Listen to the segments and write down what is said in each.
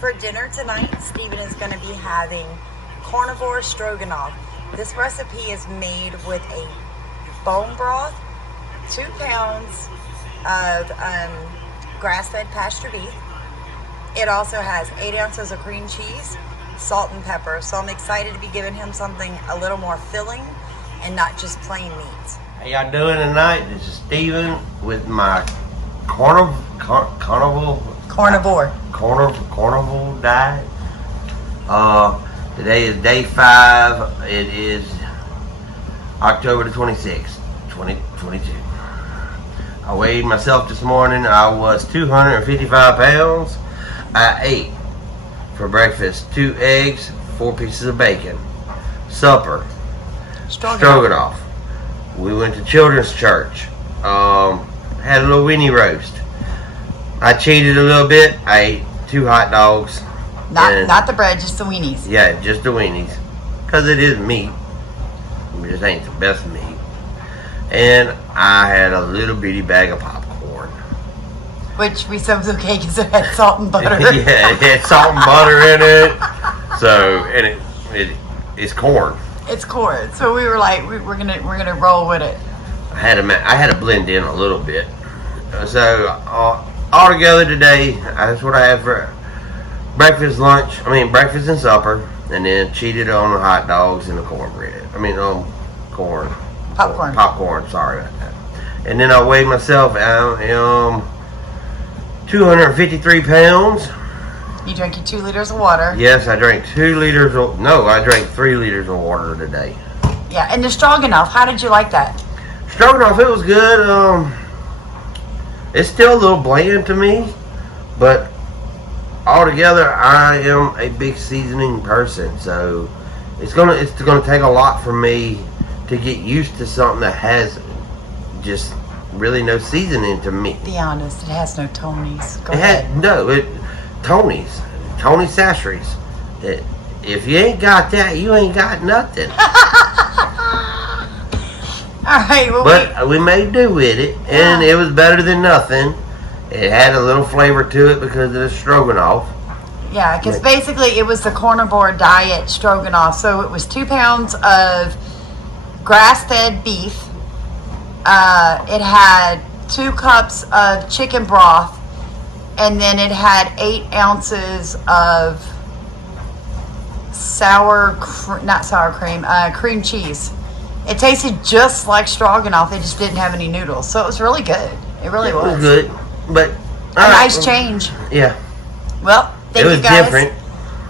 For dinner tonight, Steven is going to be having carnivore stroganoff. This recipe is made with a bone broth, 2 pounds of grass-fed pasture beef. It also has 8 ounces of cream cheese, salt and pepper. So I'm excited to be giving him something a little more filling and not just plain meat. How y'all doing tonight? This is Steven with my carnivore diet. Today is day 5. It is October the 26th, 2022. I weighed myself this morning. I was 255 pounds. I ate for breakfast 2 eggs, 4 pieces of bacon. Supper, stroganoff. We went to children's church. Had a little weenie roast. I cheated a little bit. I ate 2 hot dogs. Not the bread, just the weenies. Yeah, just the weenies. Because it is meat. It just ain't the best meat. And I had a little bitty bag of popcorn. Which we said was okay because it had salt and butter. Yeah, it had salt and butter in it. So, and it's corn. It's corn. So we were like, we're gonna roll with it. I had to blend in a little bit. So all together today, that's what I had for breakfast and supper, and then cheated on the hot dogs and the cornbread. Popcorn. Sorry about that. And then I weighed myself out. 253 pounds. You drank your 2 liters of water. Yes, I drank 3 liters of water today. Yeah, and the stroganoff, how did you like that? Stroganoff, it was good. It's still a little bland to me, but altogether, I am a big seasoning person, so it's gonna take a lot for me to get used to something that has just really no seasoning to me. Be honest, it has no Tony's. Tony's Sasheries. If you ain't got that, you ain't got nothing. All right, well, but we made do with it, and it was better than nothing. It had a little flavor to it because of the stroganoff. Yeah, because basically it was the carnivore diet stroganoff. So it was 2 pounds of grass-fed beef. It had 2 cups of chicken broth, and then it had 8 ounces of cream cheese. It tasted just like stroganoff. They just didn't have any noodles, so it was really good. It really was. It was good, but a nice change. Yeah. Well, thank you guys different.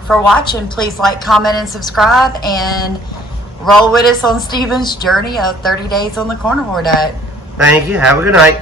for watching. Please like, comment, and subscribe, and roll with us on Steven's journey of 30 days on the carnivore diet. Thank you. Have a good night.